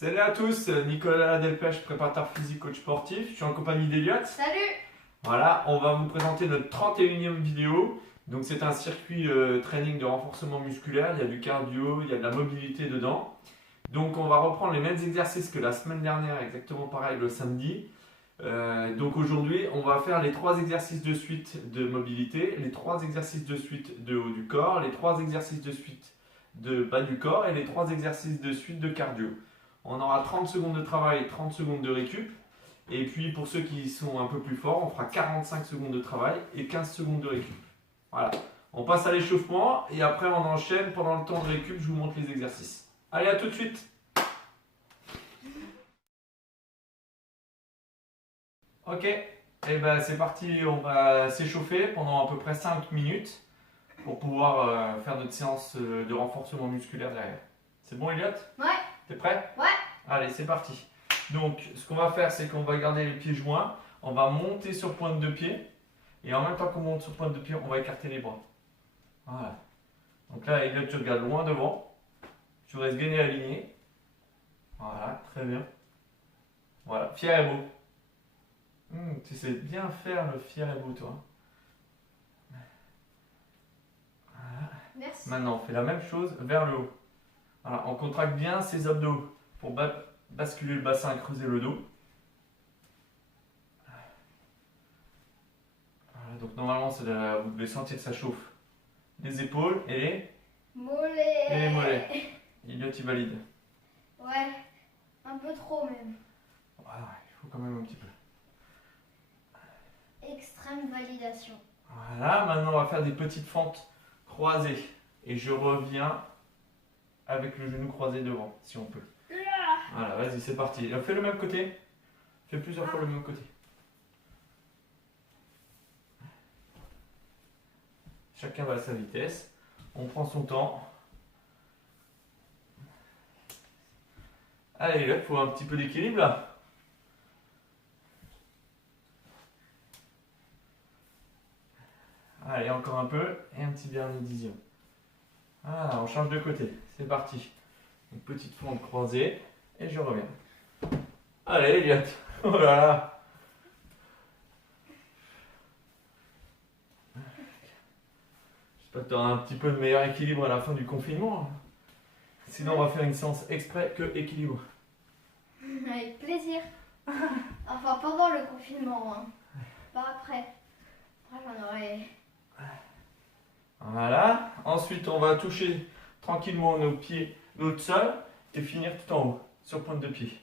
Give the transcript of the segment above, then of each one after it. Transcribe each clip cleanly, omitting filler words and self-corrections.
Salut à tous, Nicolas Delpech, préparateur physique, coach sportif. Je suis en compagnie d'Eliott. Salut! Voilà, on va vous présenter notre 31e vidéo. Donc c'est un circuit training de renforcement musculaire, il y a du cardio, il y a de la mobilité dedans. Donc on va reprendre les mêmes exercices que la semaine dernière, exactement pareil le samedi. Donc aujourd'hui, on va faire les 3 exercices de suite de mobilité, les 3 exercices de suite de haut du corps, les 3 exercices de suite de bas du corps et les 3 exercices de suite de cardio. On aura 30 secondes de travail, 30 secondes de récup. Et puis pour ceux qui sont un peu plus forts, on fera 45 secondes de travail et 15 secondes de récup. Voilà. On passe à l'échauffement et après on enchaîne pendant le temps de récup, je vous montre les exercices. Allez, à tout de suite. Ok, et ben c'est parti, on va s'échauffer pendant à peu près 5 minutes pour pouvoir faire notre séance de renforcement musculaire derrière. C'est bon, Elliot? Ouais, T'es prêt? ouais. Allez, c'est parti. Donc, ce qu'on va faire, c'est qu'on va garder les pieds joints, on va monter sur pointe de pied, et en même temps qu'on monte sur pointe de pied, on va écarter les bras. Voilà. Donc là, Elliot, tu regardes loin devant, tu restes gainé aligné. Voilà, très bien. Voilà, fier et beau. Tu sais bien faire le fier et beau, toi. Voilà. Merci. Maintenant, on fait la même chose vers le haut. Voilà, on contracte bien ses abdos pour basculer le bassin et creuser le dos. Voilà, donc normalement, vous devez sentir que ça chauffe les épaules et Mollet. les mollets. Elliot, il valide. Ouais, un peu trop même. Voilà, il faut quand même un petit peu. Extrême validation. Voilà, maintenant on va faire des petites fentes croisées. Et je reviens avec le genou croisé devant, si on peut. Voilà, vas-y, c'est parti. Fais le même côté. Fais plusieurs fois le même côté. Chacun va à sa vitesse. On prend son temps. Allez, là, il faut un petit peu d'équilibre là. Allez, encore un peu. Et un petit dernier dixième. Voilà, on change de côté. C'est parti. Une petite fente croisée. Et je reviens. Allez, Elliot. Oh là là. J'espère que tu auras un petit peu de meilleur équilibre à la fin du confinement. Sinon, on va faire une séance exprès que équilibre. Avec plaisir. Enfin, pendant le confinement, hein. Pas après. Après, j'en aurais. Voilà. Ensuite, on va toucher tranquillement nos pieds, notre sol, et finir tout en haut, sur pointe de pied.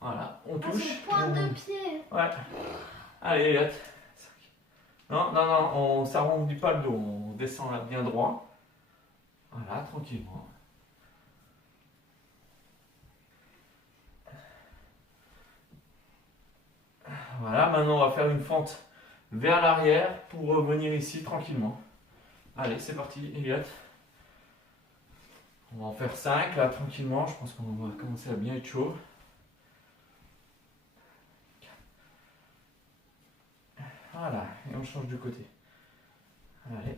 Voilà, on Ah, touche. sur pointe de pied. Ouais. Allez, Elliot. Non, non, non, on s'arrondit pas le dos, on descend là bien droit. Voilà, tranquillement. Voilà, maintenant on va faire une fente vers l'arrière pour revenir ici tranquillement. Allez, c'est parti, Elliot. On va en faire 5 là tranquillement, je pense qu'on va commencer à bien être chaud. Voilà, et on change de côté. Allez,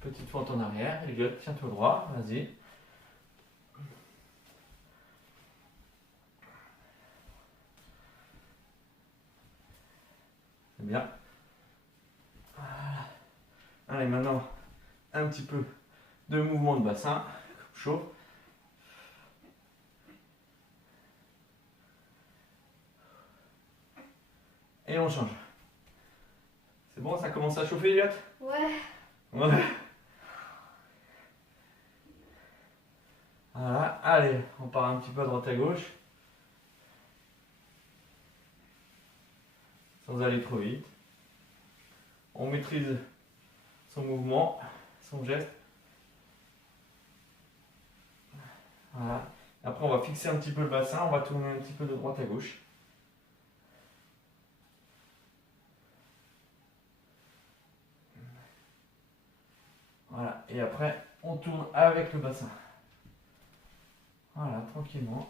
petite fente en arrière, Elliot, tiens-toi droit, vas-y. C'est bien. Voilà. Allez, maintenant, un petit peu de mouvement de bassin, chaud. Et on change. C'est bon, ça commence à chauffer, Elliot? Ouais. Ouais. Voilà, allez, on part un petit peu à droite à gauche. Sans aller trop vite. On maîtrise son mouvement, son geste. Voilà. Après, on va fixer un petit peu le bassin, on va tourner un petit peu de droite à gauche. Voilà, et après, on tourne avec le bassin. Voilà, tranquillement.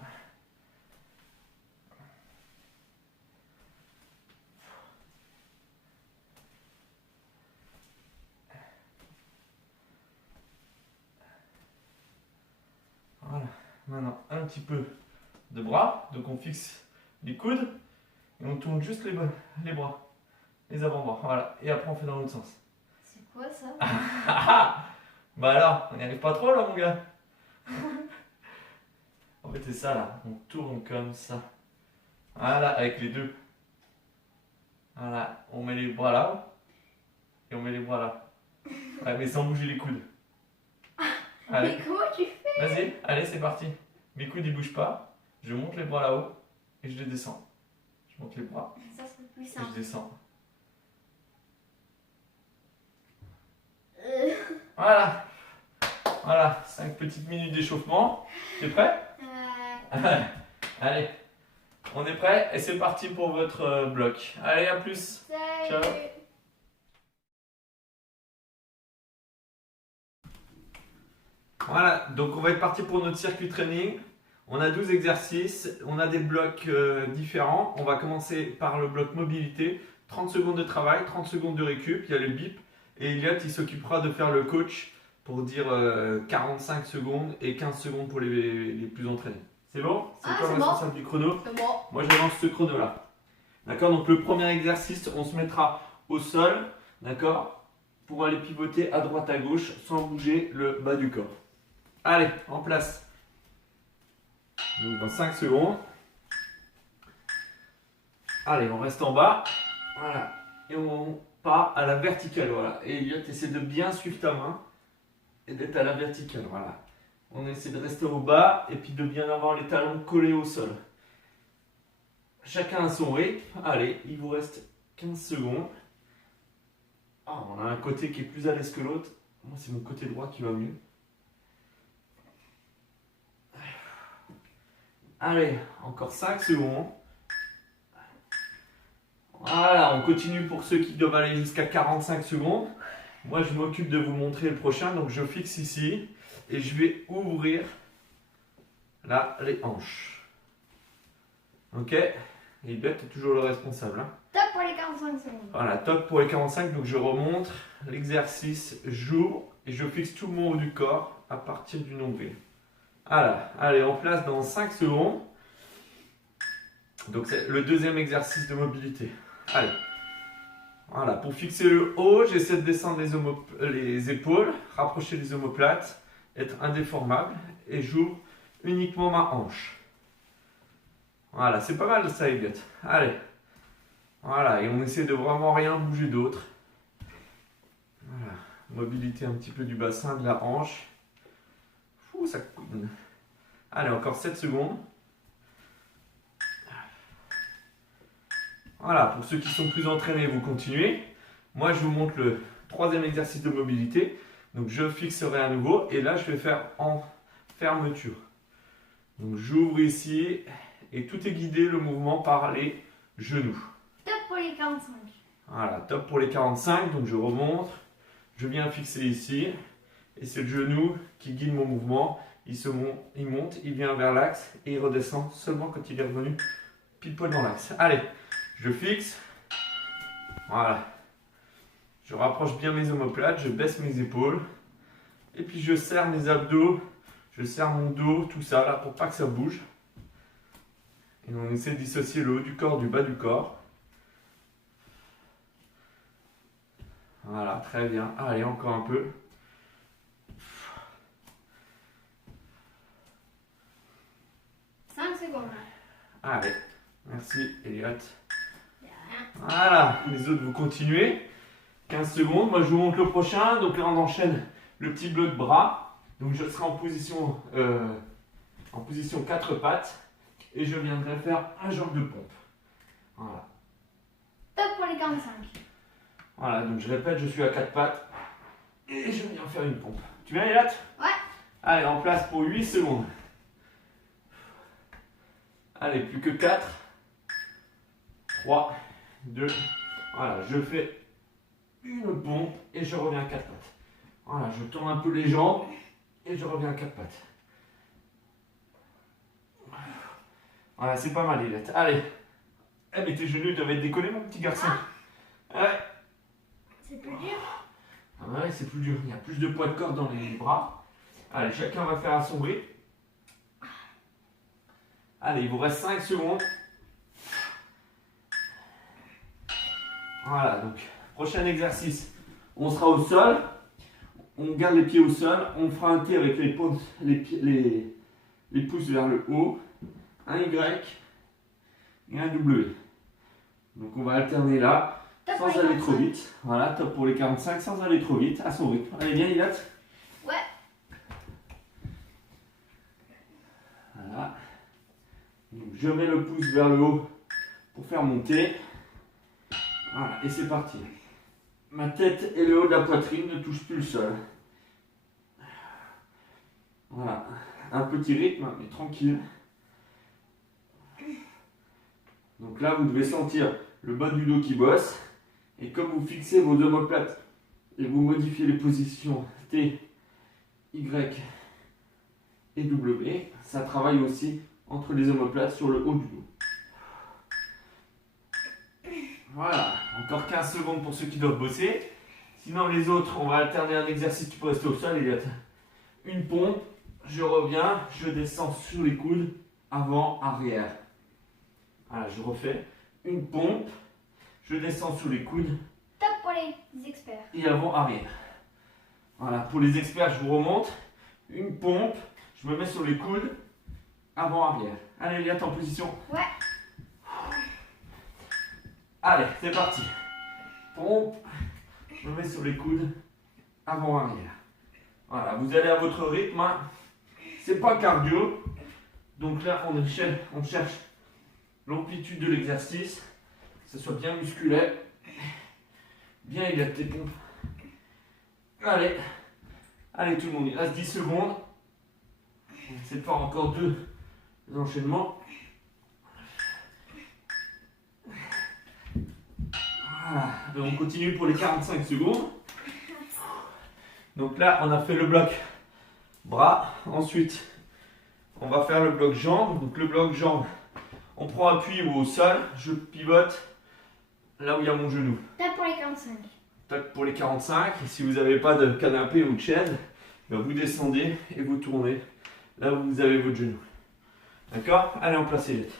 Voilà, maintenant un petit peu de bras. Donc on fixe les coudes et on tourne juste les bras, les avant-bras. Voilà. Et après on fait dans l'autre sens. C'est quoi ça? Bah alors, on n'y arrive pas trop là mon gars. En fait c'est ça là, on tourne comme ça. Voilà, avec les deux. Voilà, on met les bras là et on met les bras là. Ouais, mais sans bouger les coudes. Allez, Mais comment tu fais? vas-y, allez c'est parti. Mes coudes ils bougent pas, je monte les bras là-haut et je les descends. Je monte les bras Ça c'est plus et je simple. descends. Euh, Voilà, voilà, 5 petites minutes d'échauffement. T'es prêt? Allez, on est prêt et c'est parti pour votre bloc. Allez, à plus. Salut. Ciao. Voilà, donc on va être parti pour notre circuit training. On a 12 exercices, on a des blocs différents. On va commencer par le bloc mobilité. 30 secondes de travail, 30 secondes de récup, il y a le bip. Et Elliot, il s'occupera de faire le coach pour dire 45 secondes et 15 secondes pour les plus entraînés. C'est bon? C'est Ah, toi c'est le bon. responsable du chrono? C'est bon. Moi, j'avance ce chrono-là. D'accord? Donc, le premier exercice, on se mettra au sol, d'accord? Pour aller pivoter à droite à gauche sans bouger le bas du corps. Allez, en place. Donc, dans 5 secondes. Allez, on reste en bas. Voilà. Et on part à la verticale. Voilà. Et Elliot, essaie de bien suivre ta main et d'être à la verticale. Voilà. On essaie de rester au bas et puis de bien avoir les talons collés au sol. Chacun à son rythme. Allez, il vous reste 15 secondes. Ah, on a un côté qui est plus à l'aise que l'autre. Moi, c'est mon côté droit qui va mieux. Allez, encore 5 secondes. Voilà, on continue pour ceux qui doivent aller jusqu'à 45 secondes. Moi, je m'occupe de vous montrer le prochain. Donc, je fixe ici et je vais ouvrir là les hanches. Ok? Et Beth est toujours le responsable. Hein. Top pour les 45 secondes. Voilà, top pour les 45. Donc, je remonte l'exercice, j'ouvre et je fixe tout le mon haut du corps à partir du nombril. Voilà, allez, en place dans 5 secondes. Donc, c'est le deuxième exercice de mobilité. Allez. Voilà, pour fixer le haut, j'essaie de descendre les épaules, rapprocher les omoplates, être indéformable et j'ouvre uniquement ma hanche. Voilà, c'est pas mal ça, Elliot. Allez. Voilà, et on essaie de vraiment rien bouger d'autre. Voilà, mobilité un petit peu du bassin, de la hanche. Fou, ça couine. Allez, encore 7 secondes. Voilà, pour ceux qui sont plus entraînés, vous continuez. Moi, je vous montre le troisième exercice de mobilité. Donc, je fixerai à nouveau. Et là, je vais faire en fermeture. Donc, j'ouvre ici. Et tout est guidé, le mouvement, par les genoux. Top pour les 45. Voilà, top pour les 45. Donc, je remonte. Je viens fixer ici. Et c'est le genou qui guide mon mouvement. Il monte, il vient vers l'axe. Et il redescend seulement quand il est revenu pile poil dans l'axe. Allez. Je fixe, voilà, je rapproche bien mes omoplates, je baisse mes épaules, et puis je serre mes abdos, je serre mon dos, tout ça là pour pas que ça bouge. Et on essaie de dissocier le haut du corps du bas du corps. Voilà, très bien. Allez, encore un peu. Secondes. Allez, merci Elliot. Y a rien. Voilà, les autres vous continuez. 15 secondes, moi je vous montre le prochain. Donc là on enchaîne le petit bloc bras. Donc je serai en position 4 pattes. Et je viendrai faire un genre de pompe. Voilà. Top pour les 45. Voilà, donc je répète, je suis à 4 pattes. Et je viens faire une pompe. Tu viens Elliot? Ouais. Allez, en place pour 8 secondes. Allez, plus que 4. 3, 2, voilà, je fais une pompe et je reviens à 4 pattes. Voilà, je tourne un peu les jambes et je reviens à 4 pattes. Voilà, c'est pas mal, Elliot. Allez. Eh, mais tes genoux doivent être décollés, mon petit garçon. Ouais. C'est plus dur. Ah ouais, c'est plus dur. Il y a plus de poids de corps dans les bras. Allez, chacun va faire à son rythme. Allez, il vous reste 5 secondes. Voilà, donc prochain exercice. On sera au sol. On garde les pieds au sol. On fera un T avec les pouces vers le haut. Un Y et un W. Donc on va alterner là, Top sans pour les aller trop 45. vite. Voilà, top pour les 45, sans aller trop vite, à son rythme. Allez, viens, Ilat. Ouais. Voilà. Donc je mets le pouce vers le haut pour faire monter. Voilà, et c'est parti. Ma tête et le haut de la poitrine ne touchent plus le sol. Voilà, un petit rythme, mais tranquille. Donc là, vous devez sentir le bas du dos qui bosse. Et comme vous fixez vos omoplates et vous modifiez les positions T, Y et W, ça travaille aussi entre les omoplates sur le haut du dos. Voilà, encore 15 secondes pour ceux qui doivent bosser. Sinon les autres, on va alterner un exercice qui peut rester au sol. Il y a une pompe, je reviens, je descends sur les coudes, avant, arrière. Voilà, je refais une pompe, je descends sur les coudes. Top pour les experts. Et avant, arrière. Voilà, pour les experts, je vous remonte. Une pompe, je me mets sur les coudes, avant, arrière. Allez, Liat en position. Ouais. Allez, c'est parti. Pompe, je me mets sur les coudes, avant, arrière. Voilà, vous allez à votre rythme. Hein. C'est pas cardio. Donc là, on cherche l'amplitude de l'exercice, que ce soit bien musculaire. Bien, il y a tes pompes. Allez, allez tout le monde, il reste 10 secondes. On essaie de faire encore deux enchaînements. Voilà, et on continue pour les 45 secondes. Donc là, on a fait le bloc bras. Ensuite, on va faire le bloc jambes. Donc le bloc jambes, on prend appui ou au sol. Je pivote là où il y a mon genou. Top pour les 45. Tac pour les 45. Et si vous n'avez pas de canapé ou de chaise, ben vous descendez et vous tournez là où vous avez votre genou. D'accord? Allez, on place les lettres.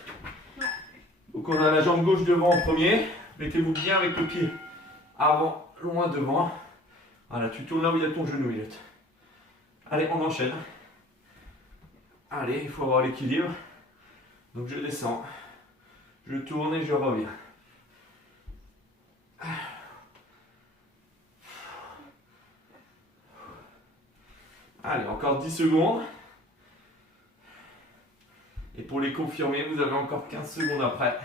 Donc on a la jambe gauche devant en premier. Mettez-vous bien avec le pied avant, loin devant. Voilà, tu tournes là où il y a ton genou, Yvette. Allez, on enchaîne. Allez, il faut avoir l'équilibre. Donc je descends, je tourne et je reviens. Allez, encore 10 secondes. Et pour les confirmer, vous avez encore 15 secondes après.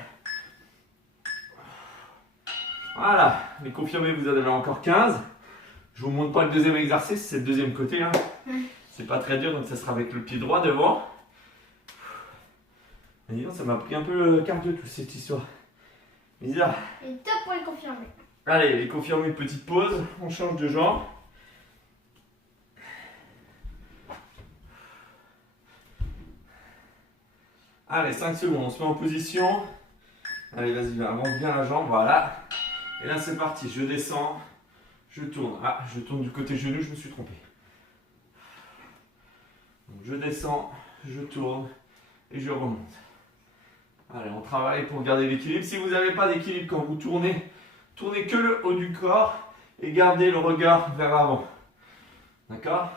Voilà, les confirmés, vous en avez encore 15. Je vous montre pas le deuxième exercice, c'est le deuxième côté. Hein. C'est pas très dur, donc ça sera avec le pied droit devant. Et dis donc, ça m'a pris un peu le cardio toute cette histoire. Bizarre. Et top pour les confirmés. Allez, les confirmés, petite pause. On change de jambe. Allez, 5 secondes, on se met en position. Allez, vas-y, avance bien la jambe, voilà. Et là, c'est parti, je descends, je tourne. Ah, je tourne du côté genou, je me suis trompé. Donc, je descends, je tourne et je remonte. Allez, on travaille pour garder l'équilibre. Si vous n'avez pas d'équilibre quand vous tournez, tournez que le haut du corps et gardez le regard vers avant. D'accord?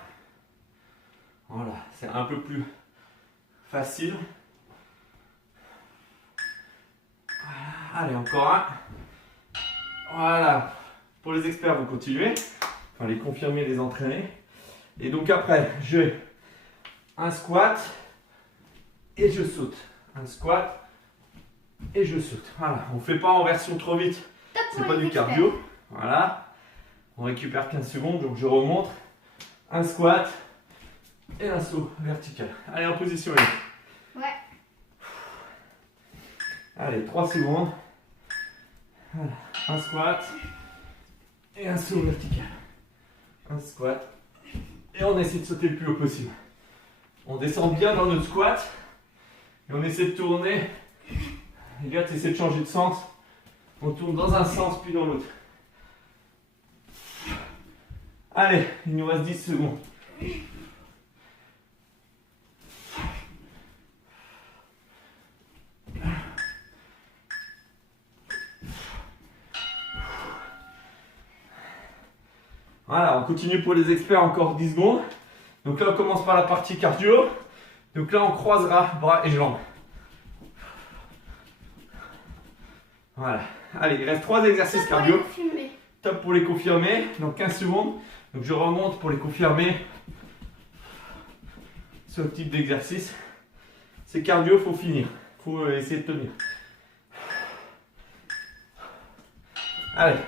Voilà, c'est un peu plus facile. Allez, encore un. Voilà. Pour les experts, vous continuez. Enfin, les confirmer, les entraîner. Et donc après, j'ai un squat et je saute. Un squat et je saute. Voilà. On ne fait pas en version trop vite. C'est pas du cardio. Voilà. On récupère 15 secondes. Donc je remonte. Un squat et un saut vertical. Allez, en position. Ouais. Allez, 3 secondes. Voilà. Un squat et un saut vertical. Un squat. Et on essaie de sauter le plus haut possible. On descend bien dans notre squat. Et on essaie de tourner. Les gars, tu essaies de changer de sens. On tourne dans un sens puis dans l'autre. Allez, il nous reste 10 secondes. Voilà, on continue pour les experts encore 10 secondes. Donc là, on commence par la partie cardio. Donc là, on croisera bras et jambes. Voilà. Allez, il reste 3 exercices cardio. Top pour les confirmer. Donc 15 secondes. Donc je remonte pour les confirmer. Ce type d'exercice. C'est cardio, il faut finir. Il faut essayer de tenir. Allez.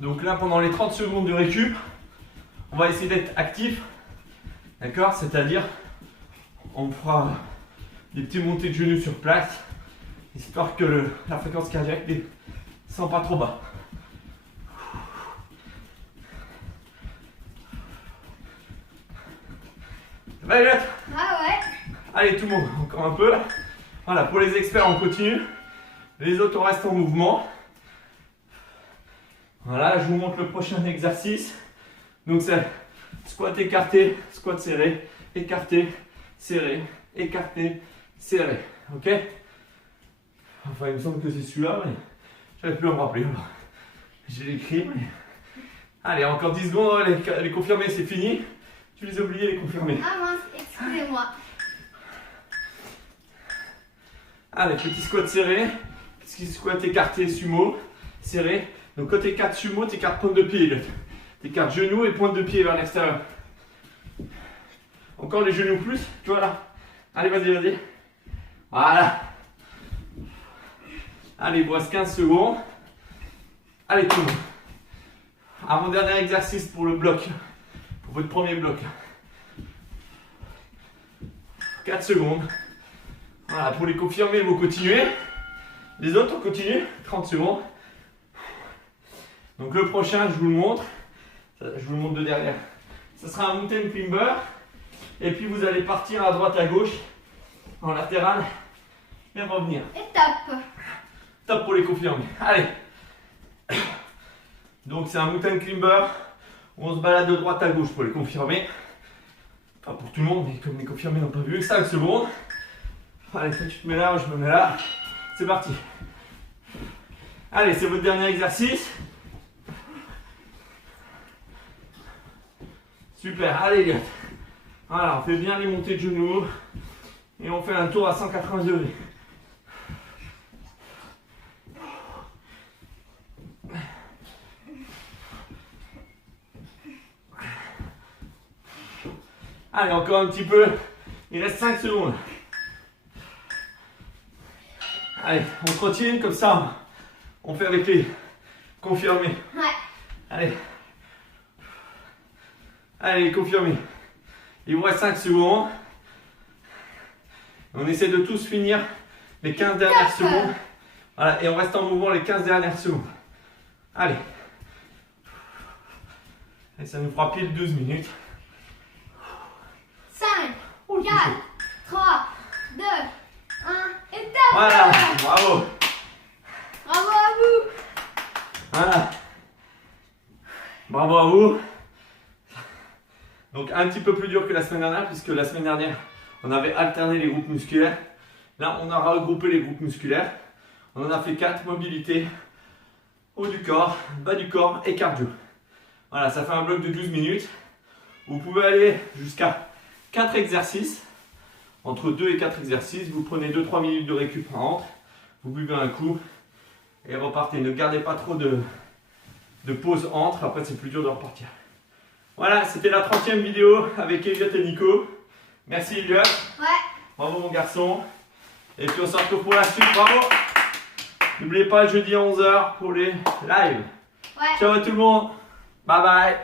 Donc là, pendant les 30 secondes de récup, on va essayer d'être actif. D'accord? C'est-à-dire, on fera des petits montées de genoux sur place, histoire que la fréquence cardiaque ne descend pas trop bas. Ça va, Elliot? Ah ouais. Allez, tout le monde, encore un peu. Voilà, pour les experts, on continue. Les autres, on reste en mouvement. Voilà, je vous montre le prochain exercice. Donc c'est squat écarté, squat serré, écarté, serré, écarté, serré. Ok? Enfin, il me semble que c'est celui-là, mais je n'arrive plus à me rappeler. J'ai écrit, mais... Allez, encore 10 secondes, les confirmés, c'est fini. Tu les as oubliés, les confirmés. Ah mince, excusez-moi. Allez, petit squat serré, petit squat écarté, sumo, serré. Donc quand tu écartes sumo, tu écartes pointe de pied. Tu écartes genoux et pointe de pied vers l'extérieur. Encore les genoux plus, tu vois là. Allez, vas-y, vas-y. Voilà. Allez, il vous reste 15 secondes. Allez, tout le monde. Avant-dernier exercice pour le bloc. Pour votre premier bloc. 4 secondes. Voilà, pour les confirmer, vous continuez. Les autres, on continue. 30 secondes. Donc le prochain, je vous le montre. Je vous le montre de derrière. Ce sera un mountain climber. Et puis vous allez partir à droite, à gauche, en latéral, et revenir. Étape. Top pour les confirmer. Allez. Donc c'est un mountain climber. On se balade de droite à gauche pour les confirmer. Enfin pour tout le monde, mais comme les confirmés n'ont pas vu. 5 secondes. Allez, toi tu te mets là, je me mets là. C'est parti. Allez, c'est votre dernier exercice. Super, allez les gars. Voilà, on fait bien les montées de genoux. Et on fait un tour à 180 degrés. Allez, encore un petit peu. Il reste 5 secondes. Allez, on continue comme ça. On fait avec les confirmés. Ouais. Allez. Allez, confirmés. Il vous reste 5 secondes. On essaie de tous finir les 15 dernières secondes. Voilà, et on reste en mouvement les 15 dernières secondes. Allez. Et ça nous fera pile 12 minutes. 5, 4, 3, 2, 1, étape. Voilà, bravo. Bravo à vous. Voilà. Bravo à vous. Donc un petit peu plus dur que la semaine dernière, puisque la semaine dernière, on avait alterné les groupes musculaires. Là, on a regroupé les groupes musculaires. On en a fait 4, mobilité, haut du corps, bas du corps et cardio. Voilà, ça fait un bloc de 12 minutes. Vous pouvez aller jusqu'à 4 exercices. Entre 2 et 4 exercices, vous prenez 2-3 minutes de récup entre. Vous buvez un coup et repartez. Ne gardez pas trop de pause entre, après c'est plus dur de repartir. Voilà, c'était la 30e vidéo avec Elliot et Nico. Merci Elliot. Ouais. Bravo mon garçon. Et puis on se retrouve pour la suite, bravo. N'oubliez pas jeudi à 11h pour les lives. Ouais. Ciao à tout le monde. Bye bye.